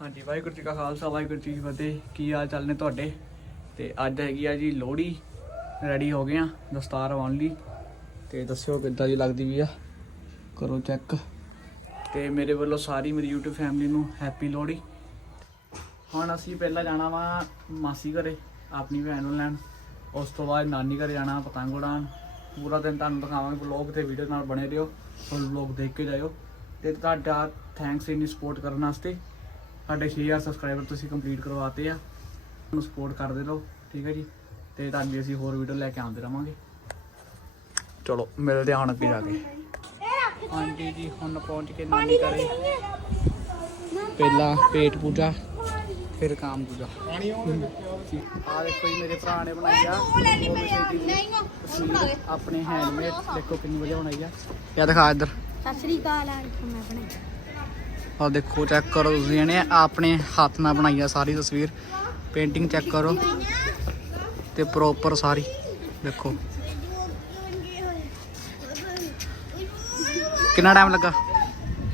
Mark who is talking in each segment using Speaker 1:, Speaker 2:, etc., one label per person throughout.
Speaker 1: ਹਾਂਜੀ, ਵਾਹਿਗੁਰੂ ਜੀ ਕਾ ਖਾਲਸਾ, ਵਾਹਿਗੁਰੂ ਜੀ ਕੀ ਫਤਿਹ। ਕੀ ਹਾਲ ਚਾਲ ਨੇ ਤੁਹਾਡੇ? ਤੇ ਅੱਜ ਹੈਗੀ ਆ ਜੀ ਲੋਹੜੀ ਰੈਡੀ ਹੋ ਗਏ ਆ ਦਸਤਾਰ ਆਉਣ ਲਈ ਤੇ ਦੱਸਿਓ ਕਿੱਦਾਂ ਦੀ ਲੱਗਦੀ ਵੀ ਆ? ਕਰੋ ਚੈੱਕ ਤੇ ਮੇਰੇ ਵੱਲੋਂ ਸਾਰੀ ਮੇਰੀ YouTube ਫੈਮਿਲੀ ਨੂੰ ਹੈਪੀ ਲੋਹੜੀ। ਹੁਣ ਅਸੀਂ ਪਹਿਲਾਂ ਜਾਣਾ ਵਾ ਮਾਸੀ ਘਰੇ, ਆਪਣੀ ਭੈਣ ਨੂੰ ਲੈਣ। ਉਸ ਤੋਂ ਬਾਅਦ ਨਾਨੀ ਘਰੇ ਜਾਣਾ, ਪਤੰਗ ਉਡਾਉਣ। ਪੂਰਾ ਦਿਨ ਤੁਹਾਨੂੰ ਦਿਖਾਵਾਂਗੇ ਵਲੌਗ ਤੇ ਵੀਡੀਓ ਨਾਲ ਬਣੇ ਰਹੋ। ਫੁੱਲ ਵਲੌਗ ਦੇਖ ਕੇ ਜਾਇਓ। ਤੇ ਤੁਹਾਡਾ ਥੈਂਕਸ ਇੰਨੀ ਸਪੋਰਟ ਕਰਨ ਵਾਸਤੇ। ਸਾਡੇ 6000 ਸਬਸਕ੍ਰਾਈਬਰ ਤੁਸੀਂ ਕੰਪਲੀਟ ਕਰਵਾਤੇ ਆ। ਨੂੰ ਸਪੋਰਟ ਕਰਦੇ ਰਹੋ ਠੀਕ ਹੈ ਜੀ? ਤੇ ਤੁਹਾਡੀ ਅਸੀਂ ਹੋਰ ਵੀਡੀਓ ਲੈ ਕੇ ਆਉਂਦੇ ਰਵਾਂਗੇ। ਚਲੋ ਮਿਲਦੇ ਹਾਂ ਹੁਣ ਅੱਗੇ ਜਾ ਕੇ। ਹਾਂਜੀ ਜੀ ਹੁਣ ਪਹੁੰਚ ਕੇ ਨਾਨੀ ਘਰੇ। ਪਹਿਲਾਂ ਪੇਟ ਪੂਜਾ ਫਿਰ ਕਾਮ ਪੂਜਾ। ਆ ਦੇਖੋ ਜੀ ਮੇਰੇ ਭਰਾ ਨੇ ਬਣਾਈ ਆ। ਆਪਣੇ ਹੈਂਡਮੇਡ ਦੇਖੋ ਕਿੰਨੀ ਵਧੀਆ ਬਣਾਈ ਆ। ਯਾ ਦਿਖਾ ਇੱਧਰ।
Speaker 2: ਸਤਿ ਸ੍ਰੀ ਅਕਾਲ ਆ ਦੇਖੋ ਮੈਂ ਬਣਾਈ।
Speaker 1: ਆ ਦੇਖੋ ਚੈੱਕ ਕਰੋ ਤੁਸੀਂ ਇਹਨੇ ਆਪਣੇ ਹੱਥ ਨਾਲ ਬਣਾਈ ਆ ਸਾਰੀ ਤਸਵੀਰ। ਪੇਂਟਿੰਗ ਚੈੱਕ ਕਰੋ। ਤੇ ਪ੍ਰੋਪਰ ਸਾਰੀ ਦੇਖੋ। ਕਿੰਨਾ ਟਾਈਮ ਲੱਗਾ?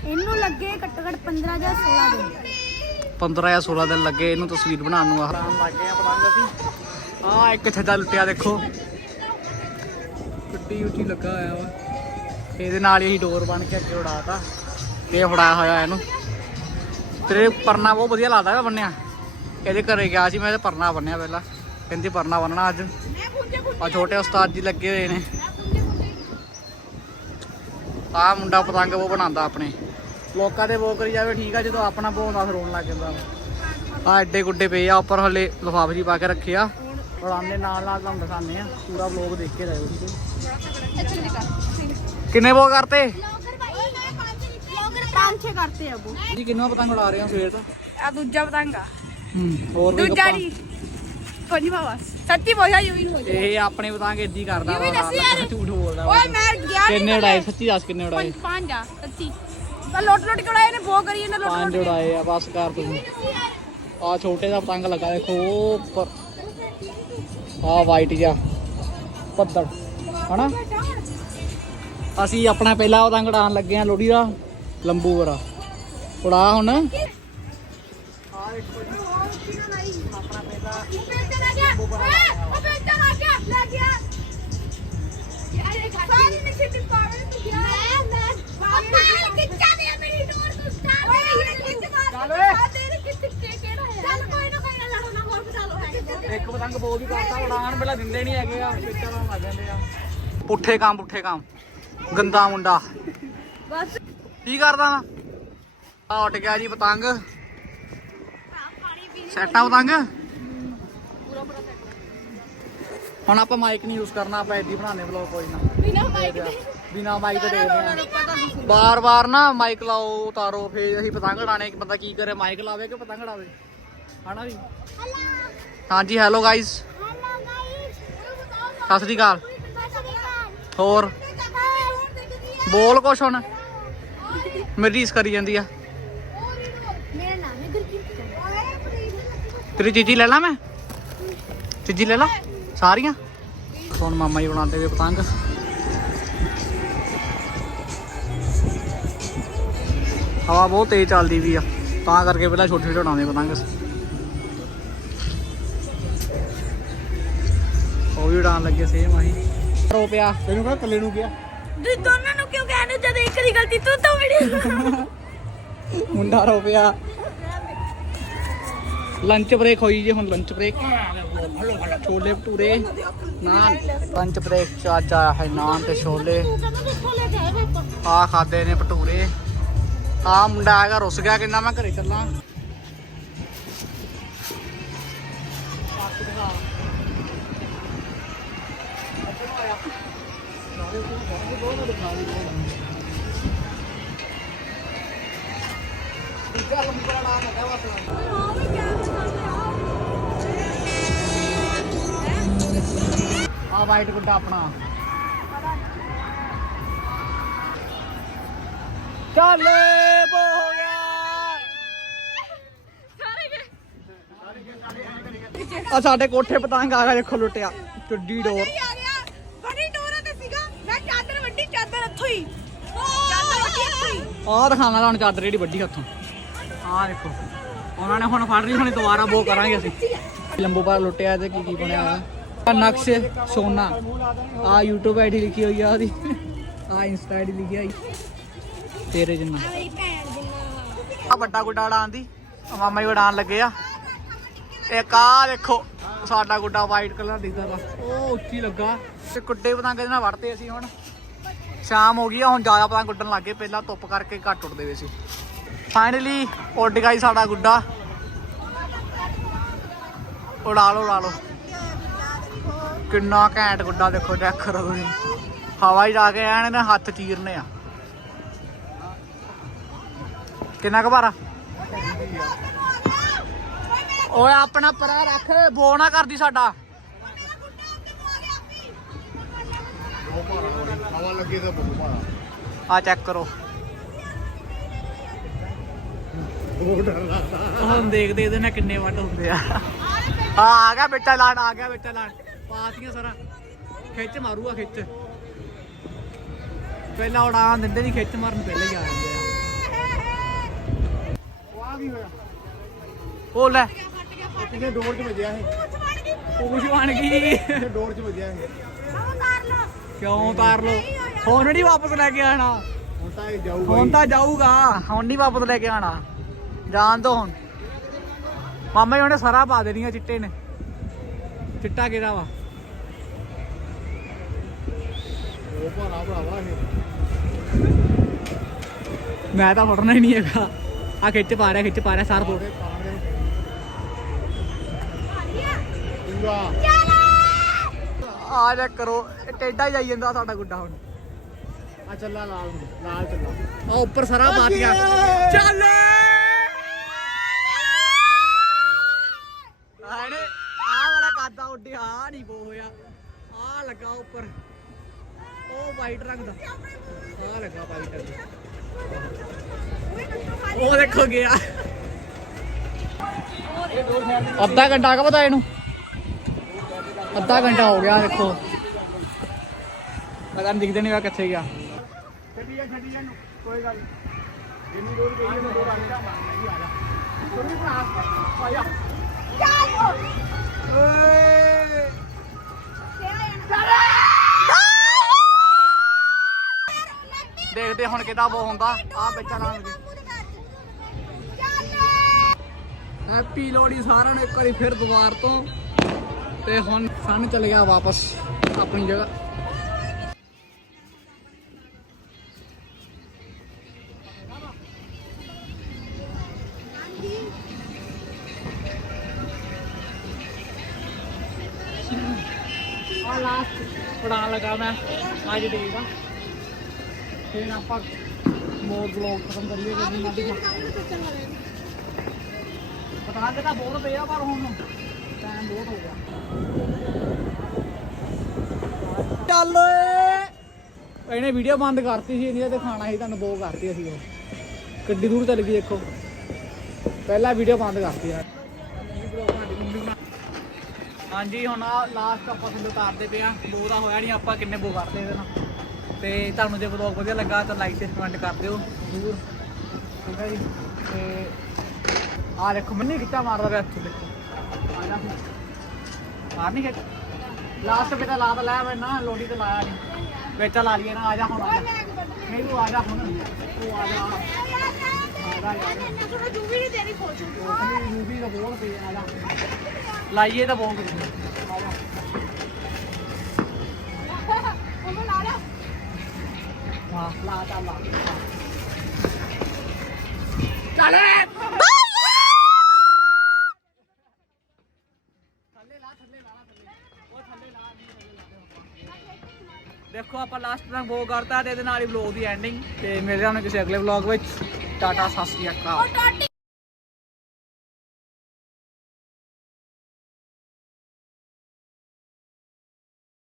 Speaker 2: ਇਹਨੂੰ ਲੱਗੇ ਘੱਟੋ ਘੱਟ 15 ਜਾਂ 16 ਦਿਨ।
Speaker 1: 15 ਜਾਂ 16 ਦਿਨ ਲੱਗੇ ਇਹਨੂੰ ਤਸਵੀਰ ਬਣਾਉਣ ਨੂੰ। ਆਹ ਲੱਗ ਗਏ ਆ ਪਤੰਗ ਅਸੀਂ ਆ ਇੱਕ ਛੱਜਾ ਲੁੱਟਿਆ ਦੇਖੋ। ਕਿੱਡੀ ਉੱਚੀ ਲੱਗਾ ਹੋਇਆ ਵਾ। ਇਹਦੇ ਨਾਲ ਹੀ ਅਸੀਂ ਡੋਰ ਬਣ ਕੇ ਅੱਗੇ ਉਡਾਤਾ ਤੇ ਉਡਾਇਆ ਹੋਇਆ ਇਹਨੂੰ। ਤੇਰੇ ਪਰਨਾ ਬਹੁਤ ਵਧੀਆ ਲੱਗਦਾ ਵਾ ਬੰਨਿਆ। ਇਹਦੇ ਘਰੇ ਗਿਆ ਸੀ, ਮੈਂ ਤੇ ਪਰਨਾ ਬੰਨਿਆ ਪਹਿਲਾਂ। ਕਹਿੰਦੀ ਪਰਨਾ ਬੰਨਣਾ ਅੱਜ। ਆ ਛੋਟੇ ਉਸਤਾਦ ਜੀ ਲੱਗੇ ਹੋਏ ਨੇ। ਆ ਮੁੰਡਾ ਪਤੰਗ ਉਹ ਬਣਾਉਂਦਾ ਆਪਣੇ। ਲੋਕਾਂ ਦੇ ਬੋ ਕਰੀ ਜਾਵੇ, ਠੀਕ ਆ, ਜਦੋਂ ਆਪਣਾ ਬੋਉਂਦਾ ਫਿਰ ਰੋਣ ਲੱਗ ਜਾਂਦਾ ਆ ਐਡੇ ਗੁੱਡੇ ਪਏ ਆ, ਉੱਪਰ ਹਲੇ ਲਿਫਾਫੇ ਜੀ ਪਾ ਕੇ ਰੱਖੇ ਆ। ਉਡਾਉਂਦੇ ਨਾਲ ਨਾਲ ਤੁਹਾਨੂੰ ਦਿਖਾਉਂਦੇ ਆ। ਪੂਰਾ ਵਲੌਗ ਦੇਖ ਕੇ ਜਾਇਓ ਕਿੰਨੇ ਬੋ ਕਰਤੇ?
Speaker 2: ਪੰਜ ਛੇ ਕਰਤੇ ਆ ਬੋ
Speaker 1: ਜੀ ਕਿੰਨਾ ਪਤੰਗ ਉਡਾ ਰਹੇ ਹੋ ਸਵੇਰ ਤੋਂ?
Speaker 2: ਆ ਦੂਜਾ ਪਤੰਗਾ
Speaker 1: ਹੂੰ ਹੋਰ ਕੋਈ
Speaker 2: ਦੂਜਾ
Speaker 1: ਗੱਪਾਂ?
Speaker 2: ਜੀ ਕੋਈ ਬਾਬਾ ਸੱਚੀ ਬੋਲਿਆ ਯੂ ਵੀ ਹੋ
Speaker 1: ਇਹ ਆਪਣੇ ਪਤੰਗ ਏਦੀ ਕਰਦਾ
Speaker 2: ਵੀ ਦੱਸੀ ਯਾਰ।
Speaker 1: ਝੂਠ ਬੋਲਦਾ ਵਾ।
Speaker 2: ਓਏ ਮੈਂ ਗਿਆ ਨੀ
Speaker 1: ਕਿੰਨੇ ਉਡਾਏ? ਸੱਚੀ ਦੱਸ ਕਿੰਨੇ ਉਡਾਏ?
Speaker 2: ਪੰਜ ਪੰਜ ਆ ਸੱਚੀ। ਤਾਂ ਲੋਟ ਲੋਟ ਕੇ ਉਡਾਏ ਨੇ ਬੋ ਕਰੀ ਇਹਨੇ ਲੋਟ
Speaker 1: ਪੰਜ
Speaker 2: ਲੋਟ
Speaker 1: ਉਡਾਏ ਆ ਬਸ ਕਰ ਤੁਸੀਂ ਆ ਛੋਟੇ ਦਾ ਪਤੰਗ ਲੱਗਾ ਦੇਖੋ ਉਹ ਉੱਪਰ। ਆ ਵਾਈਟ ਜਿਹਾ ਪੱਦੜ ਹਨਾ? ਅਸੀਂ ਆਪਣਾ ਪਹਿਲਾ ਪਤੰਗ ਉਡਾਉਣ ਲੱਗੇ ਆ ਲੋਹੜੀ ਦਾ। ਲੰਬੂ ਵਰਾ। ਉਡਾ ਹੁਣ। ਆ ਦੇਖੋ ਜੀ ਆਪਣਾ ਪਹਿਲਾ ਇੱਕ ਪਤੰਗ ਬੋਲ ਵੀ ਕਰਤਾ ਉਡਾਣ ਪਹਿਲਾਂ ਦਿੰਦੇ ਨਹੀਂ ਹੈਗੇ ਆ ਪਿੱਛੇ ਨਾਲ ਲੱਗ ਜਾਂਦੇ ਆ। ਪੁੱਠੇ ਕੰਮ ਪੁੱਠੇ ਕੰਮ। ਗੰਦਾ ਮੁੰਡਾ।
Speaker 2: ਬਸ
Speaker 1: ਕੀ ਕਰਦਾ ਵਾ? ਆ ਉੱਟ ਗਿਆ ਜੀ ਪਤੰਗ। ਸੈਟਾ ਪਤੰਗ? ਹੁਣ ਆਪਾਂ ਮਾਈਕ ਨਹੀਂ ਯੂਜ਼ ਕਰਨਾ ਆਪਾਂ ਐਡੀ ਬਣਾਣੇ ਵਲੌਗ ਕੋਈ ਨਾ।
Speaker 2: ਬਿਨਾ ਮਾਈਕ ਦੇ।
Speaker 1: ਬਿਨਾ ਮਾਈਕ ਦੇ ਦੇਖਦੇ ਆ ਬਾਰ ਬਾਰ ਨਾ ਮਾਈਕ ਲਾਓ ਉਤਾਰੋ ਫੇਰ ਅਸੀਂ ਪਤੰਗ ਉਡਾਣੇ ਕਿ ਬੰਦਾ ਕੀ ਕਰੇ ਮਾਈਕ ਲਾਵੇ ਕਿ ਪਤੰਗ ਉਡਾਵੇ? ਹਨਾ ਵੀ? ਹਾਂਜੀ ਹੈਲੋ ਗਾਇਸ ਸਤਿ ਸ੍ਰੀ ਅਕਾਲ। ਹੋਰ? ਬੋਲ ਕੁਛ ਹੁਣ। ਮੇਰੀ ਰੀਸ ਕਰੀ ਜਾਂਦੀ ਆ।
Speaker 2: ਮੇਰਾ ਨਾਮ ਹੈ ਗੁਰਕੀਰਤ
Speaker 1: ਤੇਰੀ ਚੀਜੀ ਲੈ ਲਾ ਮੈਂ? ਚੀਜੀ ਲੈ ਲਾ। ਸਾਰੀਆਂ? ਹੁਣ ਮਾਮਾ ਜੀ ਬਣਾਉਂਦੇ ਵੇ ਪਤੰਗ। ਹਵਾ ਬਹੁਤ ਤੇਜ਼ ਚੱਲਦੀ ਵੀ ਆ। ਤਾਂ ਕਰਕੇ ਪਹਿਲਾਂ ਛੋਟੇ ਛੋਟੇ ਉਡਾਉਂਦੇ ਪਤੰਗ। ਉਹ ਵੀ ਉਡਾਉਣ ਲੱਗੇ ਸੇਮ ਆਹੀ। ਰੋ ਪਿਆ। ਤੈਨੂੰ ਕਿਹੜਾ ਕੱਲੇ ਨੂੰ ਗਿਆ
Speaker 2: ਤੂੰ ਦੋਨਾਂ ਨੂੰ ਕਿਉਂ ਕਹਿੰਦੇ ਜਦ ਇੱਕ ਦੀ ਗਲਤੀ, ਤੂੰ ਤਾਂ ਮੇਰੀ
Speaker 1: ਮੁੰਡਾ ਰੋ ਪਿਆ। ਲੰਚ ਬ੍ਰੇਕ ਹੋਈ ਜੇ ਹੁਣ lunch break chole bhature, naan. Lunch break ਚ ਹੈ ਨਾਨ ਤੇ ਛੋਲੇ। ਆ ਖਾਦੇ ਨੇ ਭਟੂਰੇ। ਆ ਮੁੰਡਾ ਹੈਗਾ, ਰੁੱਸ ਗਿਆ, ਕਿੰਨਾ ਮੈਂ ਘਰੇ ਚੱਲਾਂ। ਆ ਵਾਈਟ ਗੁੱਡਾ ਆਪਣਾ ਚੱਲੇ ਬੋ ਹੋ ਗਿਆ ਆ ਸਾਡੇ ਕੋਠੇ ਪਤੰਗ ਆ ਗਿਆ ਦੇਖੋ ਲੁੱਟਿਆ ਚੁੱਡੀ ਡੋਰ
Speaker 2: ਆ ਗਿਆ ਬੜੀ ਡੋਰਾ ਤੇ ਸੀਗਾ ਮੈਂ ਚਾਦਰ ਵੱਡੀ ਚਾਦਰ ਇੱਥੋਂ ਹੀ ਚਾਦਰ ਵੱਡੀ ਇੱਥੋਂ ਹੀ
Speaker 1: ਆਹ ਦਿਖਾਵਾਂ ਤੁਹਾਨੂੰ ਚਾਦਰ ਜਿਹੜੀ ਵੱਡੀ ਹੱਥੋਂ। ਆਹ ਦੇਖੋ। ਉਹਨਾਂ ਨੇ ਹੁਣ ਫੜ ਲਈ, ਹੁਣ ਦੁਬਾਰਾ ਬੋ ਕਰਾਂਗੇ ਅਸੀਂ। ਲੰਬੂ ਪਾਰ ਲੁੱਟਿਆ ਤੇ ਕੀ ਕੀ ਬਣਿਆ ਹੋਇਆ। ਆਹ ਨਕਸ਼ ਸੋਨਾ। ਆ YouTube ਆਈਡੀ ਲਿਖੀ ਹੋਈ ਆ ਉਹਦੀ। ਆ ਇੰਸਟਾ ਆਈਡੀ ਲਿਖੀ ਹੋਈ ਤੇਰੇ ਜਿੰਨਾ।
Speaker 2: ਮੇਰੀ ਭੈਣ ਜਿੰਨਾ
Speaker 1: ਆ ਵੱਡਾ ਗੁੱਡਾ ਉਡਾਣ ਦੀ ਆ ਮਾਮਾ ਜੀ ਉਡਾਣ ਲੱਗੇ ਆ। ਇੱਕ ਆ ਦੇਖੋ, ਸਾਡਾ ਗੁੱਡਾ ਵਾਈਟ ਕਲਰ ਦਿਖਦਾ ਵਾ। ਉਹ ਉੱਚੀ ਲੱਗਾ। ਤੇ ਕੁੱਡੇ ਪਤੰਗ ਇਹਦੇ ਨਾਲ ਵੜਦੇ ਅਸੀਂ ਹੁਣ। ਸ਼ਾਮ ਹੋ ਗਈ ਆ, ਹੁਣ ਜ਼ਿਆਦਾ ਪਤੰਗ ਉੱਡਣ ਲੱਗੇ ਪਹਿਲਾਂ ਧੁੱਪ ਕਰਕੇ ਘੱਟ ਉੱਡਦੇ ਵੇ ਸੀ। ਫਾਈਨਲੀ ਉੱਡ ਗਿਆ ਜੀ ਸਾਡਾ ਗੁੱਡਾ। ਉਡਾ ਲਓ ਉਡਾ ਲਓ। ਕਿੰਨਾ ਘੈਂਟ ਗੁੱਡਾ ਦੇਖੋ, ਚੈੱਕ ਕਰੋ ਤੁਸੀਂ। ਹਵਾ ਹੀ ਜਾ ਕੇ ਐਨ ਇਹਨੇ ਹੱਥ ਚੀਰਨੇ ਆ। ਕਿੰਨਾ ਕੁ ਭਾਰਾ? ਓਏ, ਆਪਣਾ ਪਰਾ ਰੱਖ। ਬੋ ਨਾ ਕਰਦੀ ਸਾਡਾ।
Speaker 3: ਤਾਂ ਬਹੁਤ ਭਾਰਾ
Speaker 1: ਆ ਚੈੱਕ ਕਰੋ।
Speaker 3: ਉਹ ਡਰ ਲੱਗਦਾ।
Speaker 1: ਹੁਣ ਦੇਖਦੇ ਇਹਦੇ ਨਾਲ ਕਿੰਨੇ ਵੱਟ ਹੁੰਦੇ ਆ। ਆ ਆ ਗਿਆ ਬੇਟਾ ਲਾਣ ਆ ਗਿਆ ਬੇਟਾ ਲਾਣ ਪਾਤੀਆਂ ਸਾਰਾ। ਖਿੱਚ ਮਾਰੂਗਾ ਖਿੱਚ। ਪਹਿਲਾਂ ਉਡਾਣ ਦਿੰਦੇ ਨਹੀਂ ਖਿੱਚ ਮਾਰਨ ਪਹਿਲਾਂ ਹੀ ਆ ਜਾਂਦੇ ਆ।
Speaker 3: ਉਹ ਆ ਕੀ ਹੋਇਆ?
Speaker 1: ਉਹ ਲੈ।
Speaker 3: ਕਿਤੇ ਡੋਰ 'ਚ ਵੱਜਿਆ ਇਹ।
Speaker 1: ਪੂਛ ਬਣ ਗਈ।
Speaker 3: ਡੋਰ 'ਚ ਵੱਜਿਆ ਇਹ।
Speaker 2: ਉਤਾਰ ਲੋ
Speaker 1: ਕਿਉਂ ਉਤਾਰ ਲੋ ਹੁਣ ਨਹੀਂ ਵਾਪਸ ਲੈ ਕੇ ਆਣਾ।
Speaker 3: ਹੁਣ ਤਾਂ ਇਹ ਜਾਊਗਾ
Speaker 1: ਹੁਣ। ਤਾਂ ਜਾਊਗਾ ਹੁਣ ਨਹੀਂ ਵਾਪਸ ਲੈ ਕੇ ਆਣਾ। ਜਾਣ ਦੋ ਹੁਣ। ਮਾਮਾ ਜੀ ਉਹਨੇ ਸਾਰਾ ਪਾ ਦੇਣੀਆਂ ਚਿੱਟੇ ਨੇ। ਚਿੱਟਾ ਕਿਹੜਾ ਵਾ?
Speaker 3: ਉਹ ਭਾਰਾ ਭਰਾਵਾ ਇਹ।
Speaker 1: ਮੈਂ ਤਾਂ ਫੜਨਾ ਹੀ ਨਹੀਂ ਹੈਗਾ। ਆ ਖਿੱਚ ਪਾ ਰਿਹਾ ਖਿੱਚ ਪਾ ਰਿਹਾ ਸਾਰ
Speaker 3: ਪੂਰਾ
Speaker 1: ਆ ਜਾ ਕਰੋ ਟੇਡਾ ਹੀ ਜਾਈ ਜਾਂਦਾ ਸਾਡਾ ਗੁੱਡਾ ਹੁਣ।
Speaker 3: ਆ ਚੱਲਾ ਲਾਲ ਨੂੰ, ਲਾਲ ਚੱਲਾ।
Speaker 1: ਆ ਉੱਪਰ ਸਾਰਾ ਬਾਤੀਆਂ ਚੱਲ! ਆਣੇ ਆ ਵਾਲਾ ਕਾਦਾ ਉੱਡਿਆ ਆ ਨਹੀਂ ਬੋ ਹੋਇਆ। ਆ ਲੱਗਾ ਉੱਪਰ। ਉਹ ਵਾਈਟ ਰੰਗ ਦਾ। ਆ ਲੱਗਾ ਵਾਈਟ ਰੰਗ ਦਾ। ਉਹ ਦੇਖੋ ਗਿਆ। ਅੱਧਾ ਘੰਟਾ ਕਾ ਪਤਾ ਇਹਨੂੰ? ਅੱਧਾ ਘੰਟਾ ਹੋ ਗਿਆ ਦੇਖੋ। ਪਤਾ ਨਹੀਂ ਦਿਖਦੇ ਨਹੀਂ ਹੋਇਆ ਕਿੱਥੇ ਗਿਆ।
Speaker 3: ਛੱਡੀ ਜਾ ਛੱਡੀ ਜਾ ਨੂੰ ਕੋਈ ਗੱਲ ਨੀ। ਜਿੰਨੀ ਦੂਰ ਗਈ ਹੈ ਦੂਰ ਆ ਜਾ ਨਹੀਂ ਆ ਜਾ ਸੁਣੀ ਭਰਾ ਆ ਜਾ
Speaker 1: ਦੇਖਦੇ ਹੁਣ ਕਿਦਾਂ ਬੋ ਹੁੰਦਾ। ਆ ਬੱਚਾ ਲਾਣਗੇ ਹੈਪੀ ਲੋਹੜੀ ਸਾਰਿਆਂ ਨੂੰ, ਇੱਕ ਵਾਰੀ ਫਿਰ ਦੁਬਾਰ ਤੋਂ। ਤੇ ਹੁਣ ਸਨ ਚਲ ਗਿਆ ਵਾਪਸ ਆਪਣੀ ਜਗ੍ਹਾ। ਲਾਸਟ ਪੜਾਣ ਮੈਂ, ਅੱਜ ਡੇ ਦਾ ਫਿਰ ਆਪਾਂ ਮੋਰ ਬਲੌਗ ਖਤਮ ਕਰੀਏ ਜਦ ਨਾ ਦਿਖਾ ਪਤਾ ਨਹੀਂ ਤਾਂ ਬਹੁਤ ਪਿਆ ਪਰ ਹੁਣ ਟਾਈਮ ਬਹੁਤ ਹੋ ਗਿਆ। ਚੱਲ। ਇਹਨੇ ਵੀਡੀਓ ਬੰਦ ਕਰਤੀ ਸੀ ਇਹਦੀ ਤੇ ਖਾਣਾ ਸੀ, ਤੁਹਾਨੂੰ ਬੋ ਕਰਤੀ ਅਸੀਂ ਉਹ। ਕਿੱਡੀ ਦੂਰ ਚੱਲ ਗਈ ਦੇਖੋ। ਪਹਿਲਾਂ ਵੀਡੀਓ ਬੰਦ ਕਰਤੀ ਯਾਰ ਹਾਂਜੀ ਹੁਣ ਆ ਲਾਸਟ ਆਪਾਂ ਤੁਹਾਨੂੰ ਉਤਾਰਦੇ ਪਏ ਆ ਬੋ ਦਾ ਹੋਇਆ ਨਹੀਂ ਆਪਾਂ ਕਿੰਨੇ ਬੋ ਕਰਦੇ ਇਹਦੇ ਨਾਲ। ਤੇ ਤੁਹਾਨੂੰ ਜੇ ਵਲੌਗ ਵਧੀਆ ਲੱਗਾ ਤਾਂ ਲਾਈਕ ਤੇ ਕਮੈਂਟ ਕਰ ਦਿਓ। ਜ਼ਰੂਰ। ਠੀਕ ਹੈ ਜੀ? ਤੇ ਆ ਦੇਖੋ ਮੰਨੀ ਕਿੱਤਾ ਮਾਰਦਾ ਪਿਆ ਇੱਥੇ ਦੇਖੋ। ਆ ਜਾ। ਮਾਰ ਨਹੀਂ ਖਿੱਚ ਲਾਸਟ ਤੇ ਤਾਂ ਲਾ ਤਾਂ ਲਾਇਆ ਮੈਂ ਨਾ ਲੋਡੀ ਤੇ ਲਾਇਆ ਨਹੀਂ ਵਿੱਚ ਲਾ ਲਈਏ ਨਾ ਆ ਜਾ ਹੁਣ ਨਹੀਂ ਤੂੰ ਆ ਜਾ ਹੁਣ। ਤੂੰ ਆ ਜਾ ਆ ਜਾ ਯਾਰ
Speaker 2: ਜੂਵੀ ਨਹੀਂ ਤੇਰੀ ਖੋਚ
Speaker 1: ਮੂਵੀ ਦਾ ਬੋਲ ਪਈ ਆ ਜਾ। ਲਾਈਏ ਤਾਂ ਬੋਲ ਕਰੀ ਆ ਜਾ
Speaker 2: ਉਹਨੂੰ ਲਾ ਲਿਆ
Speaker 1: ਹਾਂ ਲਾ ਤਾਂ ਲਾ
Speaker 2: ਚੱਲ
Speaker 1: ਦੇਖੋ ਆਪਾਂ ਲਾਸਟ ਤੱਕ ਬੋ ਕਰਤਾ ਤੇ ਇਹਦੇ ਨਾਲ ਹੀ ਵਲੌਗ ਦੀ ਐਂਡਿੰਗ ਤੇ ਮਿਲਦੇ ਹਾਂ ਹੁਣ ਕਿਸੇ ਅਗਲੇ ਵਲੌਗ ਵਿੱਚ ਟਾਟਾ ਸਤਿ ਸ਼੍ਰੀ ਅਕਾਲ
Speaker 2: ਟਾਟੀ